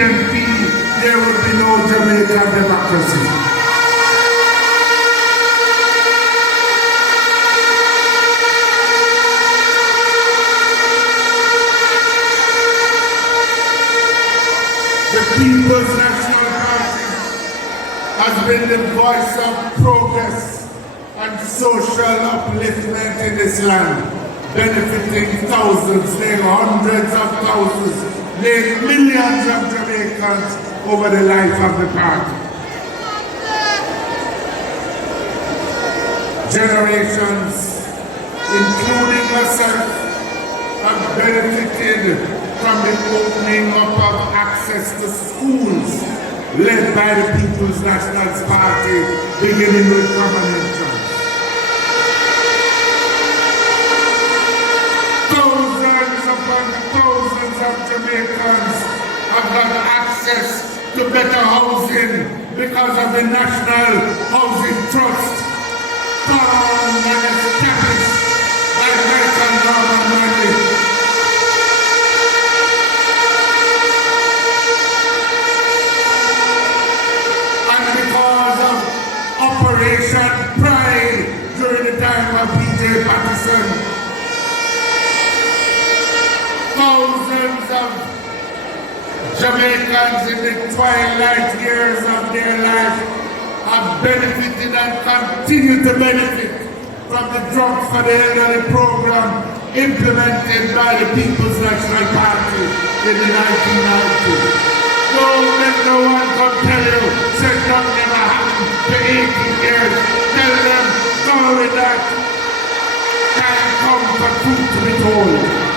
PNP, there would be no Jamaican democracy. The People's National Party has been the voice of progress and social upliftment in this land, benefiting thousands, nay, hundreds of thousands, nay, millions of Jamaicans over the life of the party. Generations, including myself, have benefited from the opening up of access to schools led by the People's National Party, beginning with common entrance. Thousands upon thousands of Jamaicans have got access to better housing because of the National Housing Trust, formed and established by American government. Operation Pride during the time of PJ Patterson. Thousands of Jamaicans in the twilight years of their life have benefited and continue to benefit from the Drugs for the Elderly program implemented by the People's National Party in the 1990s. Don't let no one come tell you, say nothing never happened for 18 years. Tell them, go with that. Time come for truth to be told.